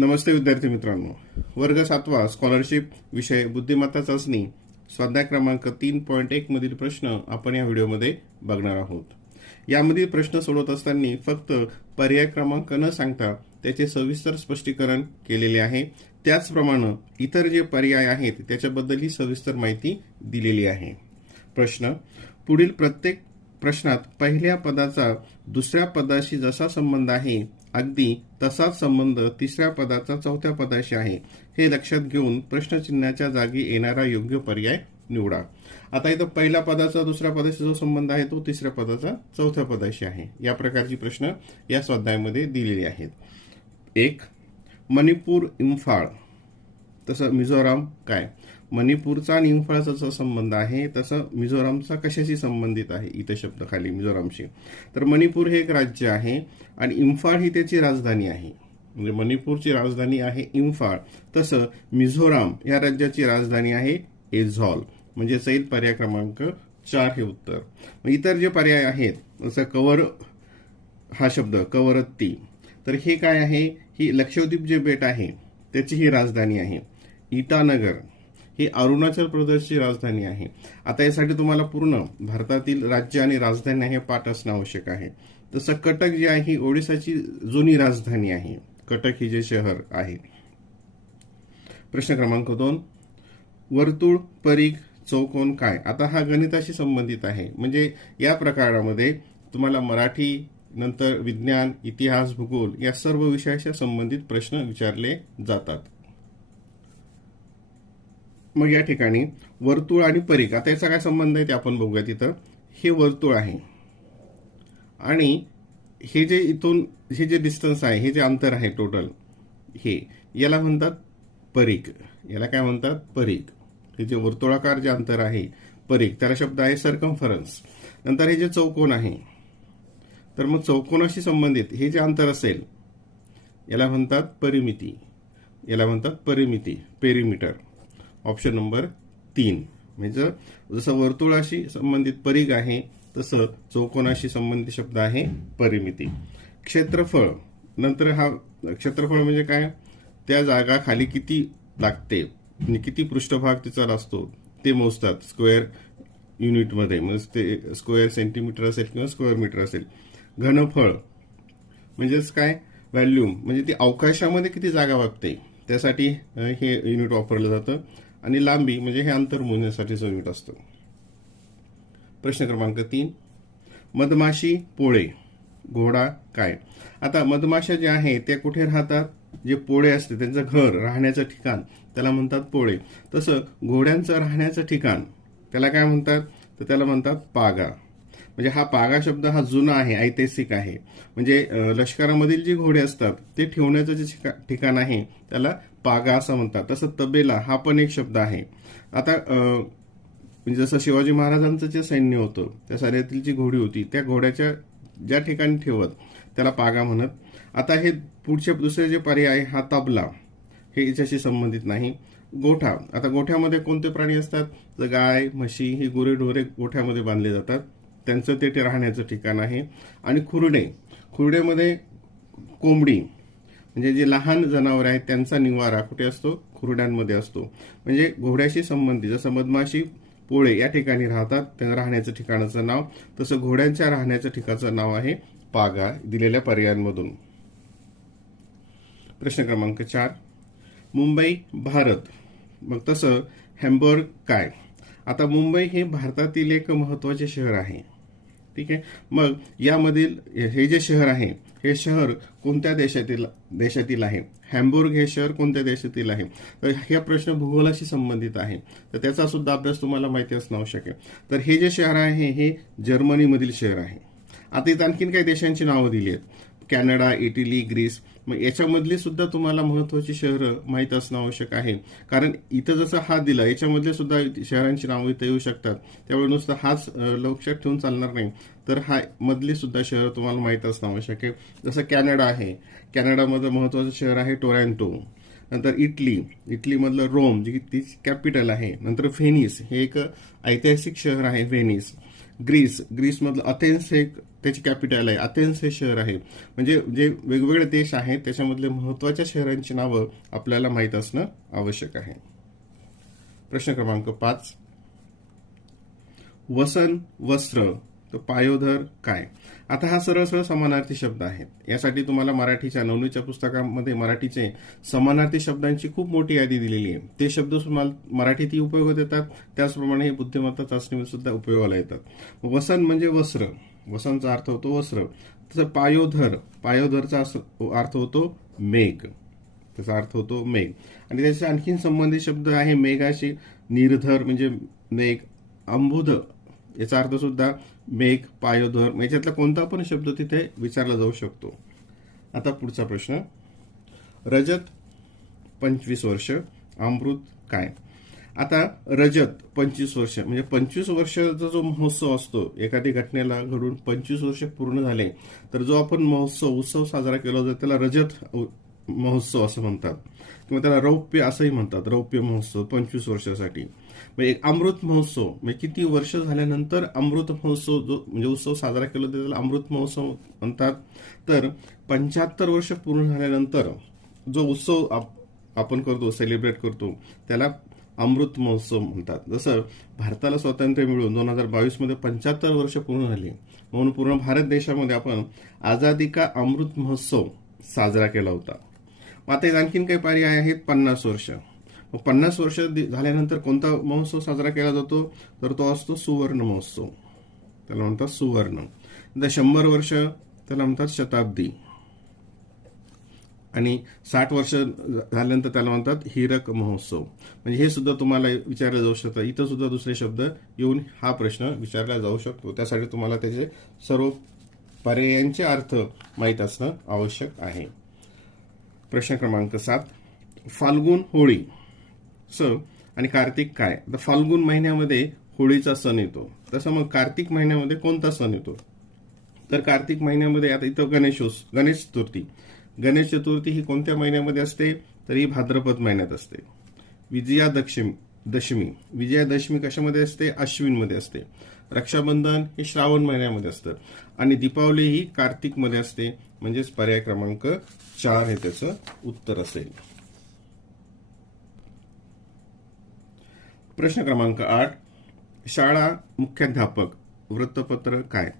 नमस्ते विद्यार्थी मित्रांनो. वर्ग 7वा स्कॉलरशिप विषय बुद्धिमत्ता चाचणी स्वाध्याय क्रमांक 3.1 मधील प्रश्न आपण या व्हिडिओमध्ये बघणार आहोत. यामधील प्रश्न सोडवत असताना फक्त पर्याय क्रमांक न सांगता त्याचे सविस्तर स्पष्टीकरण केलेले आहे. त्याचप्रमाणे इतर जे पर्याय आहेत त्याच्याबद्दल ही सविस्तर माहिती दिलेली आहे. प्रश्न: पुढील प्रत्येक प्रश्नात पहिल्या पदाचा दुसऱ्या पदाशी जसा संबंध आहे अगदी तसाच संबंध तिसऱ्या पदाचा चौथ्या पदाशी आहे हे लक्षात घेऊन प्रश्नचिन्हाच्या जागी येणारा योग्य पर्याय निवडा. आता इथं पहिल्या पदाचा दुसऱ्या पदाशी जो संबंध आहे तो तिसऱ्या पदाचा चौथ्या पदाशी आहे. या प्रकारची प्रश्न या स्वाध्यायामध्ये दिलेले आहेत. 1. मणिपूर इम्फाळ, तसं मिझोराम काय? मणिपूरचा आणि इम्फाळचा जो संबंध आहे तसं मिझोरामचा कशाशी संबंधित आहे? इथे शब्द खाली मिझोरामशी. तर मणिपूर हे एक राज्य आहे आणि इम्फाळ ही त्याची राजधानी आहे. म्हणजे मणिपूरची राजधानी आहे इम्फाळ, तसं मिझोराम या राज्याची राजधानी आहे एझॉल. म्हणजे सहित पर्याय क्रमांक 4 हे उत्तर. इतर जे पर्याय आहेत जसं कवर हा शब्द कवरत्ती, तर हे काय आहे? ही लक्षद्वीप जे बेट आहे त्याची ही राजधानी आहे. इटानगर ही अरुणाचल प्रदेशची राजधानी आहे. आता यासाठी तुम्हाला पूर्ण भारतातील राज्य आणि राजधानी हे पाठ असणं आवश्यक आहे. तसं कटक जे आहे ही ओडिसाची जुनी राजधानी आहे. कटक ही जे शहर आहे. प्रश्न क्रमांक 2. वर्तुळ, परिघ, चौकोन काय? आता हा गणिताशी संबंधित आहे. म्हणजे या प्रकारामध्ये तुम्हाला मराठी, नंतर विज्ञान, इतिहास, भूगोल या सर्व विषयाशी संबंधित प्रश्न विचारले जातात. मग या ठिकाणी वर्तुळ आणि परिघ, आता याचा काय संबंध आहे ते आपण बघूया. तिथं हे वर्तुळ आहे आणि हे जे इथून हे जे डिस्टन्स आहे, हे जे अंतर आहे टोटल, हे याला म्हणतात परिघ. याला काय म्हणतात? परिघ. हे जे वर्तुळाकार जे अंतर आहे परिघ, त्याला शब्द आहे सर्कम्फरन्स. नंतर हे जे चौकोन आहे, तर मग चौकोनाशी संबंधित हे जे अंतर असेल याला म्हणतात परिमिती. याला म्हणतात परिमिती, पेरिमीटर. Option number 3. म्हणजे जसं वर्तुळाशी संबंधित परिघ आहे तसं चौकोनाशी संबंधित शब्द आहे परिमिती. क्षेत्रफळ, नंतर हा क्षेत्रफळ म्हणजे काय? त्या जागा खाली किती लागते, म्हणजे किती पृष्ठभाग तिचा असतो ते मोजतात स्क्वेअर युनिटमध्ये. म्हणजे ते स्क्वेअर सेंटीमीटर असेल किंवा स्क्वेअर मीटर असेल. घनफळ म्हणजेच काय? व्हॉल्यूम, म्हणजे ती अवकाशामध्ये किती जागा व्यापते त्यासाठी हे युनिट वापरलं जातं. आणि लांबी म्हणजे हे अंतर मोजण्यासाठीचं युनिट असतं. प्रश्न क्रमांक 3. मधमाशी, पोळे, घोडा काय? आता मधमाशा जे आहे त्या कुठे राहतात? जे पोळे असते त्यांचं घर, राहण्याचं ठिकाण त्याला म्हणतात पोळे. तसं घोड्यांचं राहण्याचं ठिकाण त्याला काय म्हणतात? तर त्याला म्हणतात पागा. म्हणजे हा पागा शब्द हा जुना आहे, ऐतिहासिक आहे. म्हणजे लष्करामधील जे घोडे असतात ते ठेवण्याचं जे ठिकाण आहे त्याला पागा असं म्हणतात. तसं तबेला हा पण एक शब्द आहे. आता म्हणजे जसं शिवाजी महाराजांचं जे सैन्य होतं त्या सैन्यातील जी घोडी होती त्या घोड्याच्या ज्या ठिकाणी ठेवत त्याला पागा म्हणत. आता हे पुढचे दुसरे जे पर्याय हा तबला, हे याच्याशी संबंधित नाही. गोठा, आता गोठ्यामध्ये कोणते प्राणी असतात? तर गाय, म्हशी ही गुरेढोरे गोठ्यामध्ये बांधले जातात, त्यांचं ते राहण्याचं ठिकाण आहे. आणि खुर्डे, खुर्डेमध्ये कोंबडी म्हणजे जे लहान जनावर आहेत त्यांचा निवारा कुठे असतो? खुर्ड्यांमध्ये असतो. म्हणजे घोड्याशी संबंधित जसं मधमाशी, पोळे या ठिकाणी राहतात त्यांना राहण्याचं ठिकाणाचं नाव, तसं घोड्यांच्या राहण्याच्या ठिकाणाचं नाव आहे पागा, दिलेल्या पर्यायांमधून. प्रश्न क्रमांक 4. मुंबई, भारत, मग तसं हॅम्बर्ग काय? आता मुंबई हे भारतातील एक महत्वाचे शहर आहे. ठीक आहे. मग यामधील हे जे शहर आहे हे शहर कोणत्या देशातील आहे? हॅम्बुर्ग हे शहर कोणत्या देशातील आहे? तर हा प्रश्न भूगोलाशी संबंधित आहे, तर त्याचा सुद्धा अभ्यास तुम्हाला माहिती असणं आवश्यक आहे. तर हे जे शहर आहे हे जर्मनीमधील शहर आहे. आता इथं आणखीन काही देशांची नावं दिली आहेत, कॅनडा, इटली, ग्रीस. मग याच्यामधली सुद्धा तुम्हाला महत्वाची शहरं माहीत असणं आवश्यक आहे. कारण इथं जसं हा दिला याच्यामधले सुद्धा शहरांची नावं इथं येऊ शकतात. त्यामुळे नुसतं हाच लक्षात ठेवून चालणार नाही, तर हा मधली सुद्धा शहरं तुम्हाला माहीत असणं आवश्यक आहे. जसं कॅनडा आहे, कॅनडामधलं महत्वाचं शहर आहे टोरॅन्टो. नंतर इटलीमधलं रोम जी ती कॅपिटल आहे. नंतर व्हेनिस हे एक ऐतिहासिक शहर आहे व्हेनिस. ग्रीसमधलं अथेन्स हे त्याची कॅपिटल आहे. अथेन्स हे शहर आहे. म्हणजे जे वेगवेगळे देश आहेत त्याच्यामधले महत्वाच्या शहरांची नावं आपल्याला माहीत असणं आवश्यक आहे. प्रश्न क्रमांक 5. वसन, वस्त्र, तर पायोधर काय? आता हा सरळ सरळ समानार्थी शब्द आहे. यासाठी तुम्हाला मराठीच्या नवनीच्या पुस्तकामध्ये मराठीचे समानार्थी शब्दांची खूप मोठी यादी दिलेली आहे. ते शब्द मराठीतही उपयोगात येतात, त्याचप्रमाणे हे बुद्धिमत्ता चाचणीमध्ये सुद्धा उपयोगाला येतात. वसन म्हणजे वस्त्र, वसनचा अर्थ होतो वस्त्र. तसं पायोधर, पायोधरचा अर्थ होतो मेघ, त्याचा अर्थ होतो मेघ. आणि त्याचे आणखीन संबंधित शब्द आहे मेघाशी. निर्धर म्हणजे मेघ, अंबुध याचा अर्थ सुद्धा मेघ, पायोधर, याच्यातला कोणता पण शब्द तिथे विचारला जाऊ शकतो. आता पुढचा प्रश्न. रजत 25 वर्ष, अमृत काय? आता रजत 25 वर्ष म्हणजे 25 वर्षाचा जो महोत्सव असतो, एखादी घटनेला घडून 25 वर्ष पूर्ण झाले तर जो आपण उत्सव साजरा केला जातो त्याला रजत महोत्सव असं म्हणतात, किंवा त्याला रौप्य असंही म्हणतात. रौप्य महोत्सव 25 वर्षासाठी. म्हणजे एक अमृत महोत्सव म्हणजे किती वर्ष झाल्यानंतर अमृत महोत्सव जो म्हणजे उत्सव साजरा केला जातो त्याला अमृत महोत्सव म्हणतात. तर 75 वर्ष पूर्ण झाल्यानंतर जो उत्सव आपण करतो, सेलिब्रेट करतो, त्याला अमृत महोत्सव म्हणतात. जसं भारताला स्वातंत्र्य मिळून 2022 मध्ये 75 वर्ष पूर्ण झाली, म्हणून पूर्ण भारत देशामध्ये आपण आझादी का अमृत महोत्सव साजरा केला होता. आता आणखीन काही पर्याय आहेत. 50 वर्ष. 50 वर्ष झाल्यानंतर कोणता महोत्सव साजरा केला जातो? तर तो असतो सुवर्ण महोत्सव, त्याला म्हणतात सुवर्ण. 100 वर्ष त्याला म्हणतात शताब्दी. आणि 60 वर्ष झाल्यानंतर त्याला म्हणतात हीरक महोत्सव. म्हणजे हे सुद्धा तुम्हाला विचारलं जाऊ शकतं. इथं सुद्धा दुसरे शब्द येऊन हा प्रश्न विचारला जाऊ शकतो. त्यासाठी तुम्हाला त्याचे सर्व पर्यायांचे अर्थ माहीत असणं आवश्यक आहे. प्रश्न क्रमांक 7. फाल्गुन होळी आणि कार्तिक काय? तर फाल्गुन महिन्यामध्ये होळीचा सण येतो. तसं मग कार्तिक महिन्यामध्ये कोणता सण येतो? तर कार्तिक महिन्यामध्ये आता इथं गणेश चतुर्थी. गणेश चतुर्थी ही कोणत्या महिन्यामध्ये असते? तर ही भाद्रपद महिन्यात असते. विजयादशमी कशामध्ये असते? अश्विनमध्ये असते. रक्षाबंधन हे श्रावण महिन्यामध्ये असतं. आणि दीपावली ही कार्तिक मध्ये असते. म्हणजेच पर्याय क्रमांक 4 हे त्याचं उत्तर असेल. प्रश्न क्रमांक 8. शाळा मुख्याध्यापक वृत्तपत्र काय?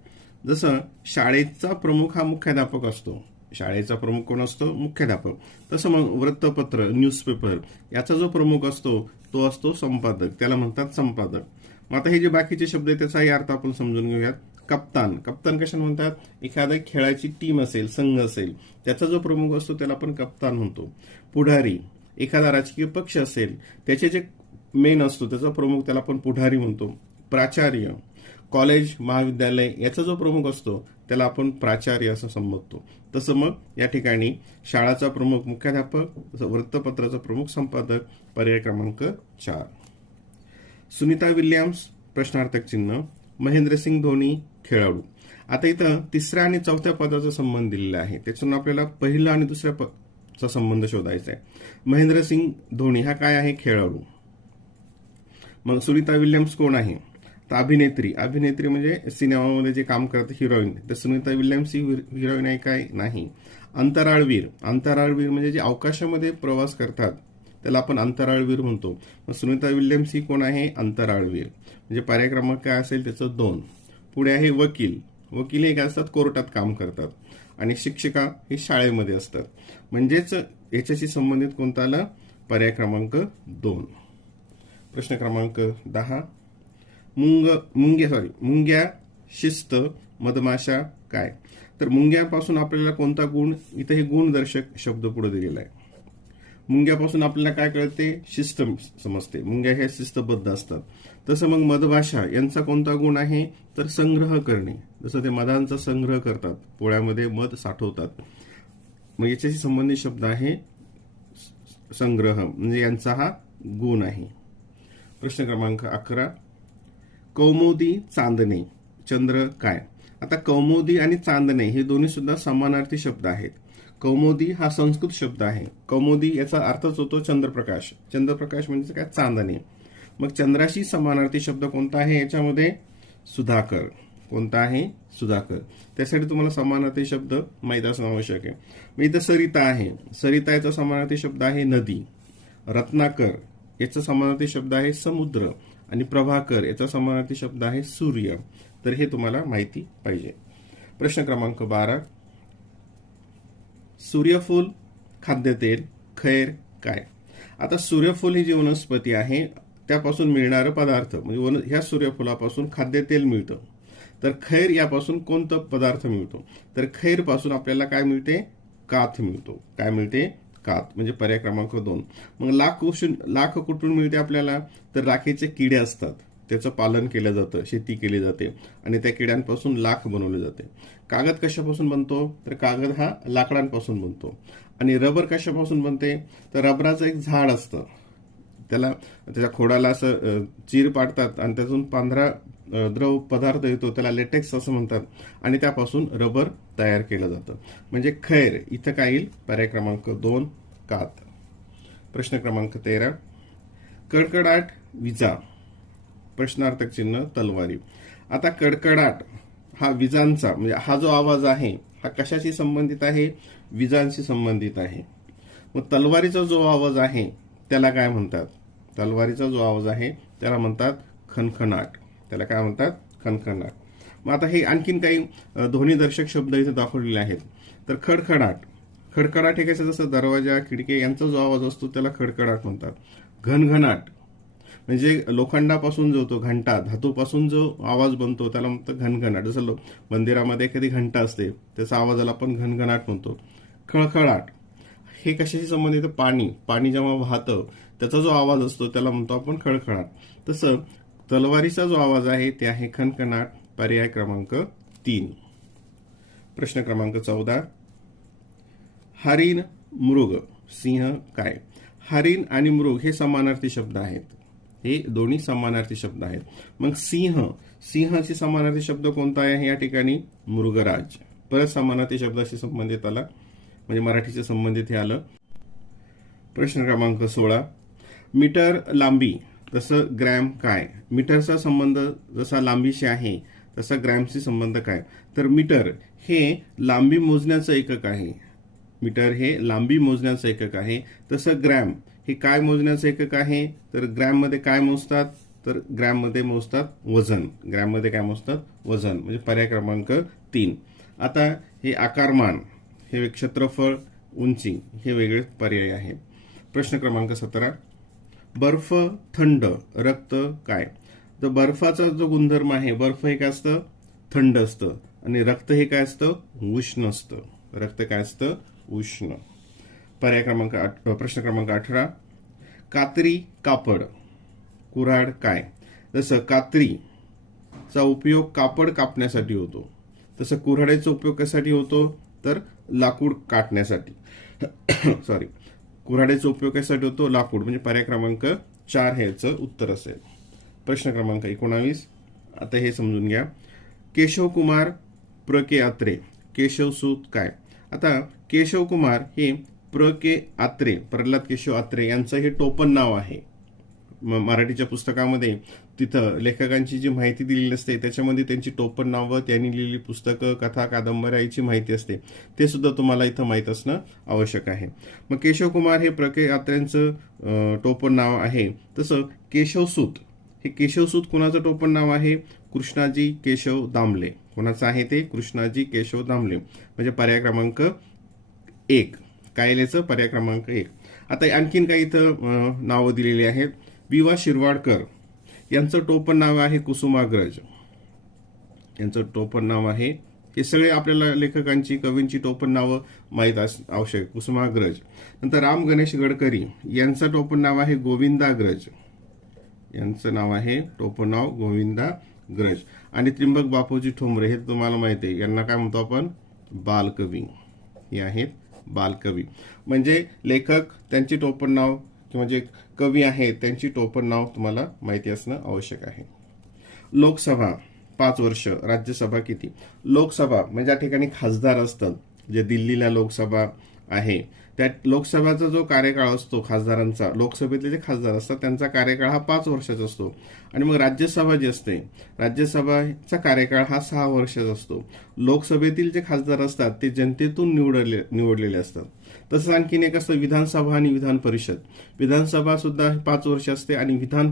जसं शाळेचा प्रमुख हा मुख्याध्यापक असतो. शाळेचा प्रमुख कोण असतो? मुख्याध्यापक. तसं मग वृत्तपत्र, न्यूजपेपर याचा जो प्रमुख असतो तो असतो संपादक, त्याला म्हणतात संपादक. मग आता हे जे बाकीचे शब्द आहेत त्याचाही अर्थ आपण समजून घेऊयात. कप्तान कशाला म्हणतात? एखाद्या खेळाची टीम असेल, संघ असेल, त्याचा जो प्रमुख असतो त्याला आपण कप्तान म्हणतो. पुढारी, एखादा राजकीय पक्ष असेल त्याचे जे मेन असतो त्याचा प्रमुख त्याला आपण पुढारी म्हणतो. प्राचार्य, कॉलेज महाविद्यालय याचा जो प्रमुख असतो त्याला आपण प्राचार्य असं संबोधतो. तसं मग या ठिकाणी शाळाचा प्रमुख मुख्याध्यापक, वृत्तपत्राचा प्रमुख संपादक. पर्याय क्रमांक 4. सुनीता विल्यम्स प्रश्नार्थक चिन्ह. महेंद्रसिंग धोनी खेळाडू. आता इथं 3ऱ्या आणि 4थ्या पदाचा संबंध दिलेला आहे. त्याच्यातून आपल्याला पहिला आणि 2ऱ्या पदाचा संबंध शोधायचा आहे. महेंद्रसिंग धोनी हा काय आहे? खेळाडू. मग सुनीता विल्यम्स कोण आहे? तर अभिनेत्री म्हणजे सिनेमामध्ये जे काम करते हिरोईन. तर सुनीता विल्यम्स ही हिरोईन आहे काय? नाही. अंतराळवीर म्हणजे जे अवकाशामध्ये प्रवास करतात त्याला आपण अंतराळवीर म्हणतो. मग सुनीता विल्यम्स ही कोण आहे? अंतराळवीर. म्हणजे पर्याय क्रमांक काय असेल? त्याचं 2. पुढे आहे वकील हे काय असतात? कोर्टात काम करतात. आणि शिक्षिका हे शाळेमध्ये असतात. म्हणजेच याच्याशी संबंधित कोणता आला? पर्याय क्रमांक 2. प्रश्न क्रमांक 10. मुंग्या, शिस्त, मधमाशा काय? तर मुंग्यापासून आपल्याला कोणता गुण? इथे हे गुणदर्शक शब्द पुढे दिलेला आहे. मुंग्यापासून आपल्याला काय कळते? शिस्त समजते. मुंग्या ह्या शिस्तबद्ध असतात. तसं मग मधमाशा यांचा कोणता गुण आहे? तर संग्रह करणे. जसं ते मधांचा संग्रह करतात, पोळ्यामध्ये मध साठवतात. मग याच्याशी संबंधित शब्द आहे संग्रह, म्हणजे यांचा हा गुण आहे. प्रश्न क्रमांक 11. कौमुदी, चांदणे, चंद्र काय? आता कौमुदी आणि चांदणे हे दोन्ही सुद्धा समानार्थी शब्द आहेत. कौमुदी हा संस्कृत शब्द आहे. कौमुदी याचा अर्थच होतो चंद्रप्रकाश म्हणजे काय? चांदणे. मग चंद्राशी समानार्थी शब्द कोणता आहे याच्यामध्ये? सुधाकर. कोणता आहे? सुधाकर. त्यासाठी तुम्हाला समानार्थी शब्द माहीत असणं आवश्यक आहे. मग इथं सरिता आहे. सरिता याचा समानार्थी शब्द आहे नदी. रत्नाकर याचा समानार्थी शब्द आहे समुद्र. आणि प्रभाकर याचा समानार्थी शब्द आहे सूर्य. तर हे तुम्हाला माहिती पाहिजे. प्रश्न क्रमांक 12. सूर्यफूल खाद्यतेल खैर काय? आता सूर्यफूल ही जी वनस्पती आहे त्यापासून मिळणारा पदार्थ म्हणजे ह्या सूर्यफुलापासून खाद्यतेल मिळतं. तर खैर यापासून कोणता पदार्थ मिळतो? तर खैर पासून आपल्याला काय मिळते? काथ मिळतो. काय मिळते? काथ. म्हणजे पर्याय क्रमांक 2. मग लाख कुठून मिळते आपल्याला? तर राखेचे किडे असतात, त्याचं पालन केलं जातं, शेती केली जाते आणि त्या किड्यांपासून लाख बनवले जाते. कागद कशापासून बनतो? तर कागद हा लाकडांपासून बनतो. आणि रबर कशापासून बनते? तर रबराचं एक झाड असतं, त्याच्या खोडाला असं चीर पाडतात आणि त्यातून पांढरा द्रव पदार्थ येतो, त्याला लेटेक्स असं म्हणतात आणि त्यापासून रबर तयार केलं जातं. म्हणजे खैर इथं काय येईल? पर्याय क्रमांक 2 काथ. प्रश्न क्रमांक 13. कडकडाट विजा प्रश्नार्थक चिन्ह तलवारी. आता कडकडाट हा विजांचा म्हणजे हा जो आवाज आहे हा कशाशी संबंधित आहे? विजांशी संबंधित आहे. मग तलवारीचा जो आवाज आहे त्याला काय म्हणतात? तलवारीचा जो आवाज आहे त्याला म्हणतात खणखणाट. त्याला काय म्हणतात? खणखणाट. मग आता हे आणखीन काही ध्वनीदर्शक शब्द इथे दाखवलेले आहेत. तर खडखडाट. खडखडाट हे कसं? जसं दरवाजा खिडकी यांचा जो आवाज असतो त्याला खडखडाट म्हणतात. घनघनाट म्हणजे लोखंडापासून जो तो घंटा धातूपासून जो आवाज बनतो त्याला म्हणतात घनघनाट. जसं मंदिरामध्ये एखादी घंटा असते त्याचा आवाजाला आपण घनघनाट म्हणतो. खळखळाट हे कशाशी संबंधित? पाणी जेव्हा वाहतं त्याचा जो आवाज असतो त्याला म्हणतो आपण खळखळाट. तसं तलवारीचा जो आवाज आहे ते आहे खणखणाट. पर्याय क्रमांक 3. प्रश्न क्रमांक 14. हरिण मृग सिंह काय? हरिण आणि मृग हे समानार्थी शब्द आहेत. हे दोन्ही समानार्थी शब्द आहेत. मग सिंहाची समानार्थी शब्द कोणता आहे या ठिकाणी? मृगराज. परत समानार्थी शब्दाशी संबंधित आला म्हणजे मराठीच्या संबंधित हे आलं. प्रश्न क्रमांक 16. मीटर लांबी तसं ग्रॅम काय? मीटरचा संबंध जसा लांबीशी आहे तसा ग्रॅमशी संबंध काय? तर मीटर हे लांबी मोजण्याचं एकक आहे. मीटर हे लांबी मोजण्याचं एकक आहे. तसं ग्रॅम हे काय मोजण्याचं एकक आहे? तर ग्रॅममध्ये काय मोजतात? तर ग्रॅममध्ये मोजतात वजन. ग्रॅममध्ये काय मोजतात? वजन. म्हणजे पर्याय क्रमांक 3. आता हे आकारमान, हे क्षेत्रफळ, उंची हे वेगळे पर्याय आहेत. प्रश्न क्रमांक 17. बर्फ थंड रक्त काय? तर बर्फाचा जो गुणधर्म आहे, बर्फ हे काय असतं? थंड असतं आणि रक्त हे काय असतं? उष्ण असतं. रक्त काय असतं? उष्ण. पर्याय क्रमांक प्रश्न क्रमांक 18. कात्री कापड कुऱ्हाड काय? जसं कात्रीचा उपयोग कापड कापण्यासाठी होतो तसं कुऱ्हाडीचा उपयोग कशासाठी होतो? तर लाकूड काटण्यासाठी. सॉरी, कुऱ्हाडीचा उपयोग कशासाठी होतो? लाकूड. म्हणजे पर्याय क्रमांक 4 हे याचं उत्तर असेल. प्रश्न क्रमांक 19. आता हे समजून घ्या. केशवकुमार प्र के आत्रे केशवसूत काय? आता केशवकुमार हे प्र के आत्रे प्रल्हाद केशव आत्रे यांचं हे टोपण नाव आहे. मराठीच्या पुस्तकामध्ये तिथं लेखकांची जी माहिती दिलेली असते त्याच्यामध्ये त्यांची टोपण नावं, त्यांनी लिहिलेली पुस्तकं, कथा, कादंबऱ्या याची माहिती असते. ते सुद्धा तुम्हाला इथं माहीत असणं आवश्यक आहे. मग केशवकुमार हे प्र के आत्रेंचं टोपण नाव आहे. तसं केशवसूत हे केशवसूत कोणाचं टोपण नाव आहे? कृष्णाजी केशव दामले. कोणाचं आहे ते? कृष्णाजी केशव दामले. म्हणजे पर्याय क्रमांक 1 काय याचं? पर्याय क्रमांक 1. आता आणखीन काही इथं नावं दिलेली आहेत. विवा शिरवाडकर यांचं टोपण नाव आहे कुसुमाग्रज. यांचं टोपण नाव आहे. हे सगळे आपल्याला लेखकांची, कवींची टोपण नावं माहीत आवश्यक. कुसुमाग्रज. नंतर राम गणेश गडकरी यांचं टोपण नाव आहे गोविंदाग्रज. यांचं नाव आहे टोपण नाव गोविंदाग्रज. आणि त्र्यंबक बापूजी ठोंबरे हे तुम्हाला माहिती आहे, यांना काय म्हणतो आपण? बालकवी. हे आहेत बालकवी. म्हणजे लेखक, त्यांची टोपण नाव किंवा जे कवी आहेत त्यांची टोपण नाव तुम्हाला माहिती असणं आवश्यक आहे. लोकसभा 5 वर्ष, राज्यसभा किती? लोकसभा म्हणजे या ठिकाणी खासदार असतात. जे दिल्लीला लोकसभा आहे. त्यात लोकसभेचा जो कार्यकाळ असतो खासदारांचा, लोकसभेतले जे खासदार असतात त्यांचा कार्यकाळ हा 5 वर्षाचा असतो. आणि मग राज्यसभा जी असते, राज्यसभेचा कार्यकाळ हा 6 वर्षाचा असतो. लोकसभेतील जे खासदार असतात ते जनतेतून निवडलेले असतात. तसंच आणखीन एक असतं विधानसभा आणि विधान परिषद. विधानसभा सुद्धा 5 वर्ष असते आणि विधान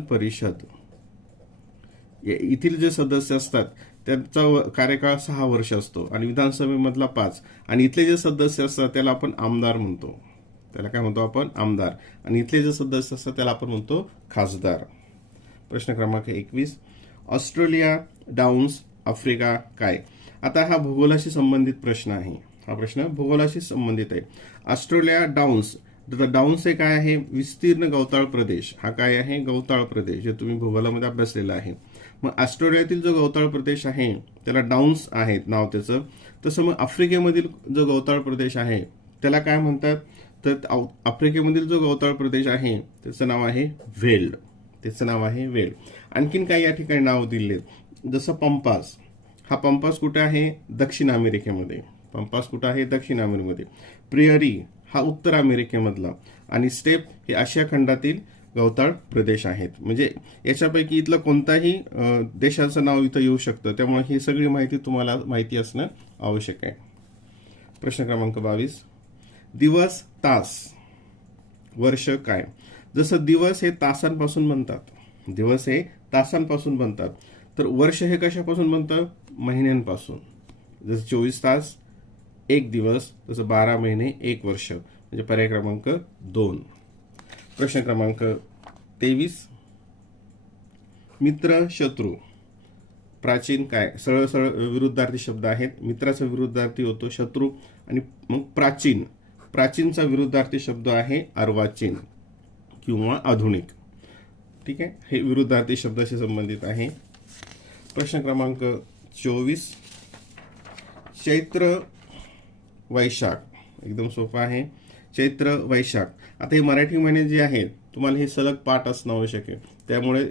परिषद येथील जे सदस्य असतात त्यांचा कार्यकाळ 6 वर्ष असतो आणि विधानसभेमधला 5. आणि इथले जे सदस्य असतात त्याला आपण आमदार म्हणतो. त्याला काय म्हणतो आपण? आमदार. आणि इथले जे सदस्य असतात त्याला आपण म्हणतो खासदार. प्रश्न क्रमांक 21. ऑस्ट्रेलिया, डाऊन्स, आफ्रिका काय? आता हा भूगोलाशी संबंधित प्रश्न आहे. हा प्रश्न भूगोलाशी संबंधित आहे. Australia, downs. डाऊन्स हे काय आहे? विस्तीर्ण गवताळ प्रदेश. हा काय आहे? गवताळ प्रदेश, जे तुम्ही भूगोलामध्ये अभ्यासलेला आहे. मग ऑस्ट्रेलियातील जो गवताळ प्रदेश आहे त्याला डाऊन्स आहेत नाव त्याचं. तसं मग आफ्रिकेमधील जो गवताळ प्रदेश आहे त्याला काय म्हणतात? तर आफ्रिकेमधील जो गवताळ प्रदेश आहे त्याचं नाव आहे वेल्ड. त्याचं नाव आहे वेल्ड. आणखीन काही या ठिकाणी नाव दिले, जसं पंपास. हा पंपास कुठे आहे? दक्षिण अमेरिकेमध्ये. पंपास कुठे आहे? दक्षिण अमेरिकेमध्ये. प्रियरी हा उत्तर अमेरिकेमधला. आणि स्टेप हे आशिया खंडातील गवताळ प्रदेश आहेत. म्हणजे याच्यापैकी इथलं कोणताही देशाचं नाव इथं येऊ शकतं. त्यामुळे ही सगळी माहिती तुम्हाला माहिती असणं आवश्यक आहे. प्रश्न क्रमांक 22. दिवस, तास, वर्ष काय? जसं दिवस हे तासांपासून बनतात, दिवस हे तासांपासून बनतात, तर वर्ष हे कशापासून बनतं? महिन्यांपासून. जसं 24 तास 1 दिवस, तसं 12 महिने 1 वर्ष. म्हणजे पर्याय क्रमांक 2. प्रश्न क्रमांक 23. मित्र, शत्रू, प्राचीन काय? सरळ सरळ विरुद्धार्थी शब्द आहेत. मित्राचा विरुद्धार्थी होतो शत्रू. आणि मग प्राचीन, प्राचीनचा विरुद्धार्थी शब्द आहे अर्वाचीन किंवा आधुनिक. ठीक आहे, हे विरुद्धार्थी शब्दाशी संबंधित आहे. प्रश्न क्रमांक 24. चैत्र, वैशाख. एकदम सोपं आहे. चैत्र, वैशाख. आता हे मराठी महिने जे आहेत तुम्हाला हे सलग पाठ असणं आवश्यक आहे, त्यामुळे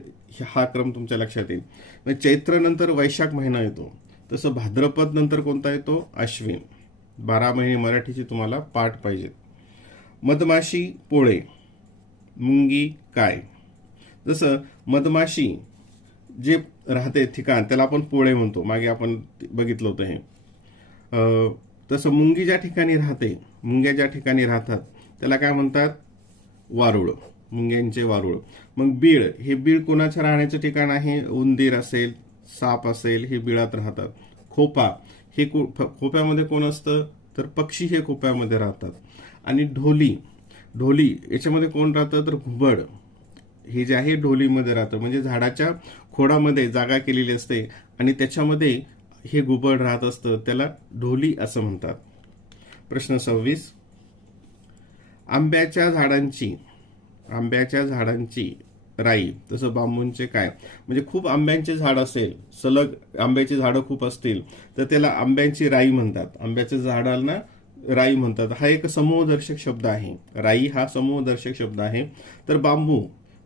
हा क्रम तुमच्या लक्षात येईल. चैत्र नंतर वैशाख महिना येतो, तसं भाद्रपद नंतर कोणता येतो? अश्विन. 12 महिने मराठीचे तुम्हाला पाठ पाहिजेत. मधमाशी, पोळे, मुंगी काय? जसं मधमाशी जे राहते ठिकाण त्याला आपण पोळे म्हणतो, मागे आपण बघितलं होतं हे. तसं मुंगी ज्या ठिकाणी राहते, मुंग्या ज्या ठिकाणी राहतात त्याला काय म्हणतात? वारुळ. मुंग्यांचे वारुळ. मग बीळ, हे बीळ कोणाच्या राहण्याचं ठिकाण आहे? उंदीर असेल, साप असेल, हे बिळात राहतात. खोपा, हे खोप्यामध्ये कोण असतं? तर पक्षी हे खोप्यामध्ये राहतात. आणि ढोली, ढोली याच्यामध्ये कोण राहतं? तर घुबड हे जे आहे ढोलीमध्ये राहतं. म्हणजे झाडाच्या खोडामध्ये जागा केलेली असते आणि त्याच्यामध्ये हे घुबड राहत असतं, त्याला ढोली असं म्हणतात. प्रश्न 26. आंब्याच्या झाडांची राई, तसं बांबूंचे काय? म्हणजे खूप आंब्यांचे झाड असेल, सलग आंब्याची झाडं खूप असतील तर त्याला आंब्यांची राई म्हणतात. आंब्याच्या झाडांना राई म्हणतात. हा एक समूहदर्शक शब्द आहे. राई हा समूहदर्शक शब्द आहे. तर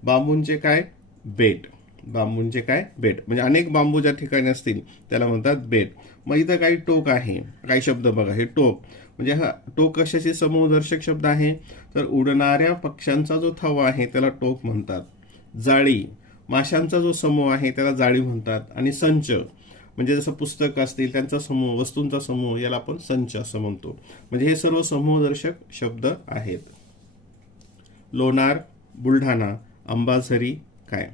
बांबूंचे काय? बेट. बांबूंचे काय? बेट. म्हणजे अनेक बांबू ज्या ठिकाणी असतील त्याला म्हणतात बेट. मग इथं काही टोक आहे, काही शब्द बघा. हे टोक म्हणजे हा टोक कशाचे समूहदर्शक शब्द आहे? तर उडणाऱ्या पक्ष्यांचा जो थवा आहे त्याला टोक म्हणतात. जाळी, माशांचा जो समूह आहे त्याला जाळी म्हणतात. आणि संच म्हणजे जसं पुस्तक असतील त्यांचा समूह, वस्तूंचा समूह, याला आपण संच असं म्हणतो. म्हणजे हे सर्व समूहदर्शक शब्द आहेत. लोणार, बुलढाणा, अंबाझरी काय?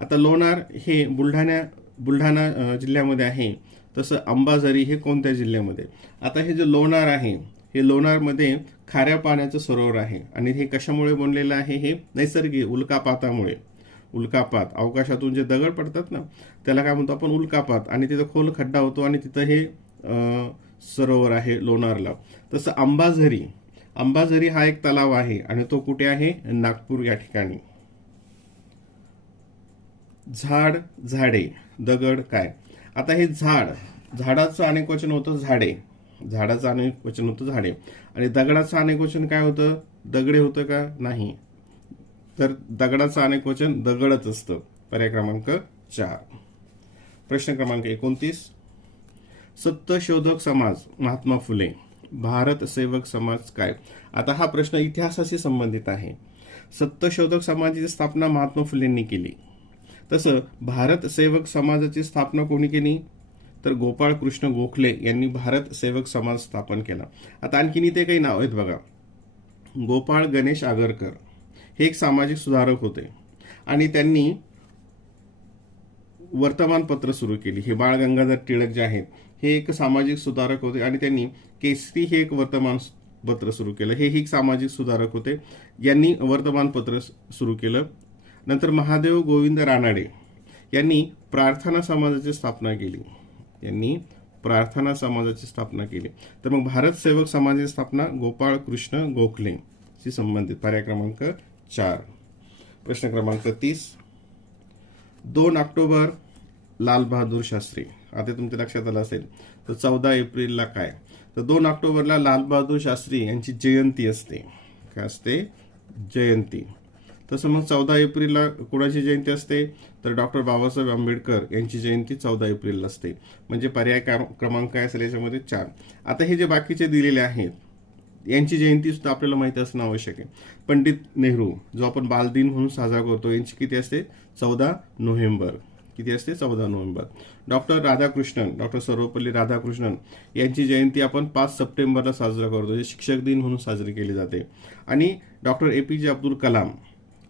आता लोणार हे बुलढाणा जिल्ह्यामध्ये आहे, तसं अंबाझरी हे कोणत्या जिल्ह्यामध्ये? आता हे जे लोणार आहे हे लोणारमध्ये खाऱ्या पाण्याचं सरोवर आहे आणि हे कशामुळे बनलेलं आहे? हे नैसर्गिक उल्कापातामुळे. उल्कापात, अवकाशातून जे दगड पडतात ना त्याला काय म्हणतो आपण? उल्कापात. आणि तिथं खोल खड्डा होतो आणि तिथं हे सरोवर आहे लोणारला. तसं अंबाझरी हा एक तलाव आहे आणि तो कुठे आहे? नागपूर या ठिकाणी. झाड, झाडे, दगड काय? आता हे झाडाचं अनेक वचन होतं झाडे. झाडाचं अनेक वचन होतं झाडे. आणि दगडाचं अनेक वचन काय होतं? दगडे होतं का? नाही. तर दगडाचं अनेक वचन दगडच असतं. पर्याय क्रमांक 4. प्रश्न क्रमांक 29. सत्यशोधक समाज, महात्मा फुले. भारत सेवक समाज काय? आता हा प्रश्न इतिहासाशी संबंधित आहे. सत्यशोधक समाजाची स्थापना महात्मा फुलेंनी केली. तसं भारत सेवक समाजाची स्थापना कोणी केली? तर गोपाळ कृष्ण गोखले यांनी भारत सेवक समाज स्थापन केला. आता आणखीन इथे काही नाव आहेत बघा. गोपाळ गणेश आगरकर हे एक सामाजिक सुधारक होते आणि त्यांनी वर्तमानपत्र सुरू केली. हे बाळ गंगाधर टिळक जे आहेत हे एक सामाजिक सुधारक होते आणि त्यांनी केसरी हे एक वर्तमानपत्र सुरू केलं. हे एक सामाजिक सुधारक होते, यांनी वर्तमानपत्र सुरू केलं. नंतर महादेव गोविंद रानाडे यांनी प्रार्थना समाजाची स्थापना केली. यांनी प्रार्थना समाजाची स्थापना केली. तर मग भारत सेवक समाजाची स्थापना गोपाळ कृष्ण गोखले शी संबंधित. पर्याय क्रमांक 4. प्रश्न क्रमांक 30. 2 ऑक्टोबर लाल बहादूर शास्त्री. आता तुमच्या लक्षात आलं असेल तर 14 एप्रिलला काय? तर 2 ऑक्टोबरला लाल बहादूर शास्त्री यांची जयंती असते. काय असते? जयंती. तसं मग 14 एप्रिलला कोणाची जयंती असते? तर डॉक्टर बाबासाहेब आंबेडकर यांची जयंती 14 एप्रिलला असते. म्हणजे पर्याय क्रमांक काय असेल याच्यामध्ये? 4. आता हे जे बाकीचे दिलेले आहेत यांची जयंती सुद्धा आपल्याला माहिती असणं आवश्यक आहे. पंडित नेहरू जो आपण बालदिन म्हणून साजरा करतो यांची किती असते? 14 नोव्हेंबर. किती असते? 14 November. Doctor Radhakrishnan, doctor Sarvepalli Radhakrishnan यांची जयंती आपण 5 सप्टेंबरला साजरा करतो, जे शिक्षक दिन म्हणून साजरी केली जाते. आणि डॉक्टर APJ अब्दुल कलाम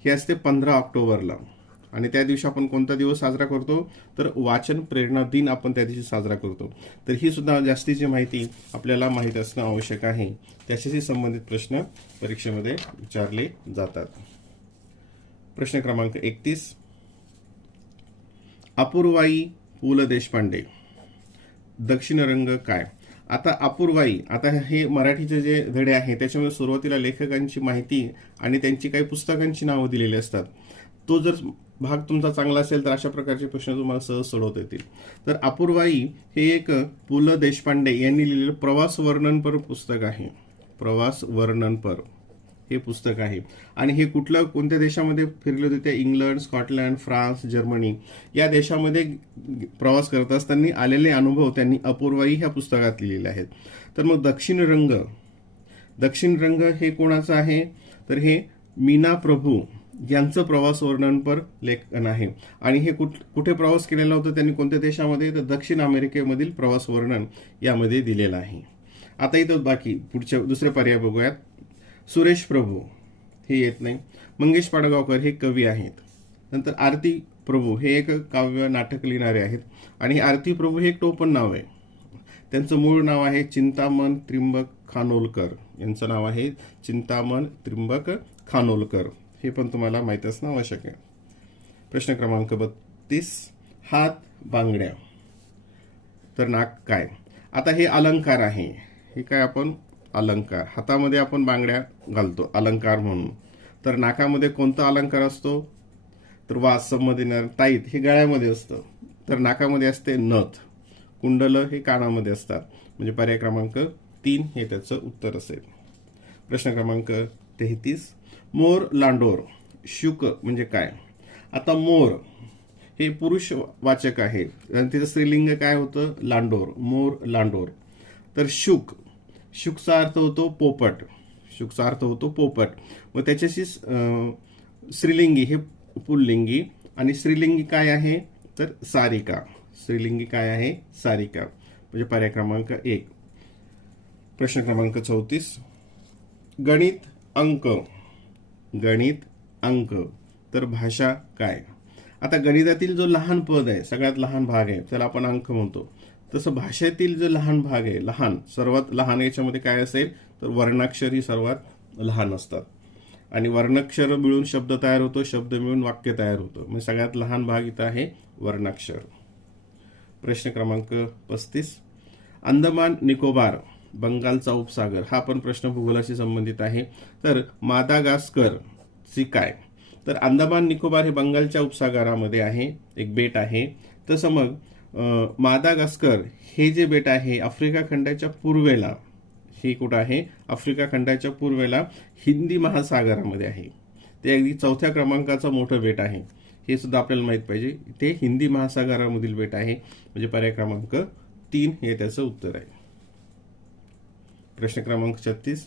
हे असते 15 ऑक्टोबरला. आणि त्या दिवशी आपण कोणता दिवस साजरा करतो? तर वाचन प्रेरणा दिन आपण त्या दिवशी साजरा करतो. तर ही सुद्धा जास्तीची माहिती आपल्याला माहीत असणं आवश्यक आहे. त्याच्याशी संबंधित प्रश्न परीक्षेमध्ये विचारले जातात. प्रश्न क्रमांक 31. अपूर्वाई पु ल देशपांडे दक्षिण रंग काय? आता अपूर्वाई, आता हे मराठीचे जे धडे आहेत त्याच्यामध्ये सुरुवातीला लेखकांची माहिती आणि त्यांची काही पुस्तकांची नावं दिलेली असतात. तो जर भाग तुमचा चांगला असेल तर अशा प्रकारचे प्रश्न तुम्हाला सहज सोडवता येतील. तर अपूर्वाई हे एक पु ल देशपांडे यांनी लिहिलेलं प्रवास वर्णनपर पुस्तक आहे. प्रवास वर्णनपर हे पुस्तक आहे. आणि हे कोणत्या देशामध्ये फिरले होते? त्या इंग्लंड, स्कॉटलंड, फ्रान्स, जर्मनी या देशामध्ये प्रवास करत असताना आलेले अनुभव त्यांनी अपूर्वाई ह्या पुस्तकात लिहिलेले आहेत. तर मग दक्षिण रंग हे कोणाचं आहे? तर हे मीना प्रभू यांचं प्रवास वर्णनपर लेखन आहे. आणि हे कुठे प्रवास केलेला होता त्यांनी, कोणत्या देशामध्ये? तर दक्षिण अमेरिकेमधील प्रवास वर्णन यामध्ये दिलेलं आहे. आता इथं बाकी पुढच्या दुसरे पर्याय बघूयात. सुरेश प्रभू हे येत नाही. मंगेश पाडगावकर हे कवी आहेत. नंतर आरती प्रभू हे एक काव्य नाटक लिहिणारे आहेत. आणि आरती प्रभू हे एक टोपण नाव आहे. त्यांचं मूळ नाव आहे चिंतामण त्रिंबक खानोलकर. यांचं नाव आहे चिंतामण त्रिंबक खानोलकर. हे पण तुम्हाला माहिती असणं आवश्यक आहे. प्रश्न क्रमांक 32. हात बांगड्या तर नाक काय? आता हे अलंकार आहे. हे काय? आपण अलंकार. हातामध्ये आपण बांगड्या घालतो अलंकार म्हणून. तर नाकामध्ये कोणता अलंकार असतो? तर वास, संमती, ताईत हे गळ्यामध्ये असतं. तर नाकामध्ये असते नथ. कुंडल हे कानामध्ये असतात. म्हणजे पर्याय क्रमांक 3 हे त्याचं उत्तर असेल. प्रश्न क्रमांक 33. मोर लांडोर शुक म्हणजे काय? आता मोर हे पुरुष वाचक आहे आणि तिचं स्त्रीलिंग काय होतं? लांडोर. मोर लांडोर. तर शुकचा अर्थ होतो पोपट. शुकचा अर्थ होतो पोपट. मग त्याच्याशी स्त्रीलिंगी हे पुल्लिंगी आणि स्त्रीलिंगी काय आहे? तर सारिका. स्त्रीलिंगी काय आहे? सारिका. म्हणजे पर्याय क्रमांक 1. प्रश्न क्रमांक 34. गणित अंक तर भाषा काय? आता गणितातील जो लहान पद आहे, सगळ्यात लहान भाग आहे, त्याला आपण अंक म्हणतो. तसं भाषेतील जो लहान भाग आहे, सर्वात लहान याच्यामध्ये काय असेल? तर वर्णाक्षर ही सर्वात लहान असतात. आणि वर्णाक्षर मिळून शब्द तयार होतो, शब्द मिळून वाक्य तयार होतं. म्हणजे सगळ्यात लहान भाग इथं आहे वर्णाक्षर. प्रश्न क्रमांक 35. अंदमान निकोबार बंगालचा उपसागर हा पण प्रश्न भूगोलाशी संबंधित आहे. तर मादागास्कर ची काय? तर अंदमान निकोबार हे बंगालच्या उपसागरामध्ये आहे, एक बेट आहे. तसं मग मादागास्कर हे जे बेट आहे आफ्रिका खंडाच्या पूर्वेला, हे कुठं आहे? आफ्रिका खंडाच्या पूर्वेला हिंदी महासागरामध्ये आहे. ते अगदी 4थ्या क्रमांकाचं मोठं बेट आहे. हे सुद्धा आपल्याला माहित पाहिजे. ते हिंदी महासागरामधील बेट आहे. म्हणजे पर्याय क्रमांक 3 हे त्याचं उत्तर आहे. प्रश्न क्रमांक 36,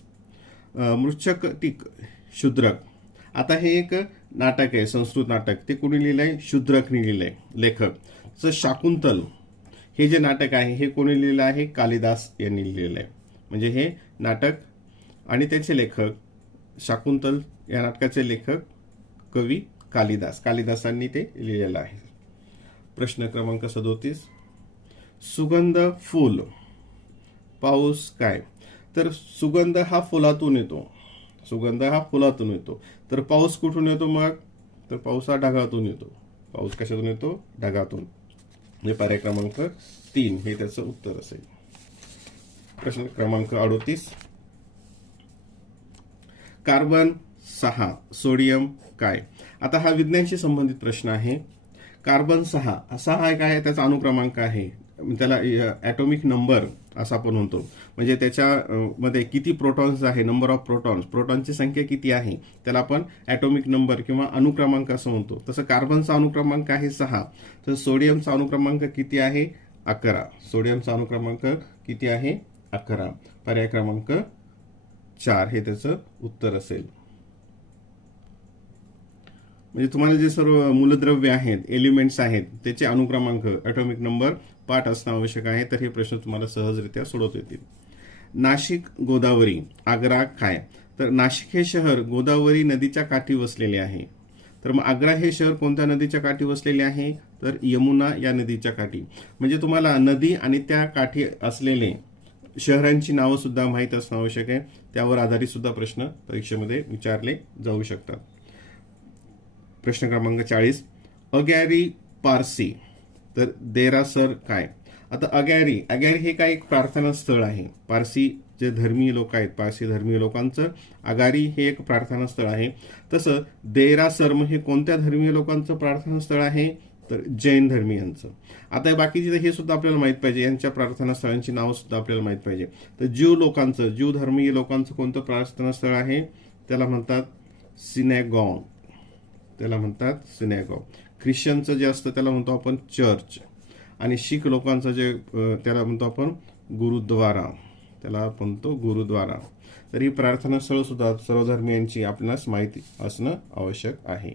मृच्छकटिक शूद्रक. आता हे एक नाटक आहे, संस्कृत नाटक. ते कोणी लिहिलंय? शूद्रकने लिहिलंय, लेखक. तसं शाकुंतल हे जे नाटक आहे हे कोणी लिहिलं आहे? कालिदास यांनी लिहिलेलं आहे. म्हणजे हे नाटक आणि त्याचे लेखक, शाकुंतल या नाटकाचे लेखक कवी कालिदासांनी ते लिहिलेलं आहे. प्रश्न क्रमांक 37, सुगंध फूल पाऊस काय? तर सुगंध हा फुलातून येतो, सुगंध हा फुलातून येतो. तर पाऊस कुठून येतो मग? तर पाऊस हा ढगातून येतो. पाऊस कशातून येतो? ढगातून. म्हणजे पर्याय क्रमांक 3 हे त्याचं उत्तर असेल. प्रश्न क्रमांक 38, कार्बन 6 सोडियम काय? आता हा विज्ञानशी संबंधित प्रश्न आहे. कार्बन 6 काय आहे? त्याचा अणुक्रमांक आहे, त्याला ॲटॉमिक नंबर असं आपण म्हणतो. म्हणजे त्याच्यामध्ये किती प्रोटॉन्स आहे, नंबर ऑफ प्रोटॉन्स, प्रोटॉनची संख्या किती आहे, त्याला आपण ॲटॉमिक नंबर किंवा अणुक्रमांक असं म्हणतो. तसं कार्बनचा अणुक्रमांक आहे 6. तर सोडियमचा अणुक्रमांक किती आहे? 11. सोडियमचा अणुक्रमांक किती आहे? 11. पर्याय क्रमांक 4 हे त्याचं उत्तर असेल. म्हणजे तुम्हाला जे सर्व मूलद्रव्य आहेत, एलिमेंट्स आहेत, त्याचे अनुक्रमांक, ॲटॉमिक नंबर पाठ असणं आवश्यक आहे. तर हे प्रश्न तुम्हाला सहजरित्या सोडवता येतील. नाशिक, गोदावरी, आग्रा काय? तर नाशिक हे शहर गोदावरी नदीच्या काठी वसलेले आहे. तर मग आग्रा हे शहर कोणत्या नदीच्या काठी वसलेले आहे? तर यमुना या नदीच्या काठी. म्हणजे तुम्हाला नदी आणि त्या काठी असलेले शहरांची नावं सुद्धा माहीत असणं आवश्यक आहे. त्यावर आधारित सुद्धा प्रश्न परीक्षेमध्ये विचारले जाऊ शकतात. प्रश्न क्रमांक 40, अगॅरी पारसी तर देरासर काय? आता अगॅरी हे काय? एक प्रार्थना स्थळ आहे. पारसी जे धर्मीय लोक आहेत, पारसी धर्मीय लोकांचं अगारी हे एक प्रार्थना स्थळ आहे. तसं देरासर हे कोणत्या धर्मीय लोकांचं प्रार्थना स्थळ आहे? तर जैन धर्मीयांचं. आता बाकीचे हे सुद्धा आपल्याला माहित पाहिजे, यांच्या प्रार्थना स्थळांची नावं सुद्धा आपल्याला माहित पाहिजे. तर ज्यू धर्मीय लोकांचं कोणतं प्रार्थना स्थळ आहे? त्याला म्हणतात सिनॅगॉग, त्याला म्हणतात सिनॅगॉग. ख्रिश्चनचं जे असतं त्याला म्हणतो आपण चर्च, आणि शीख लोकांचं जे त्याला म्हणतो आपण गुरुद्वारा, त्याला म्हणतो गुरुद्वारा. तर ही प्रार्थना स्थळ सुद्धा सर्व धर्मियांची आपल्यास माहिती असणं आवश्यक आहे.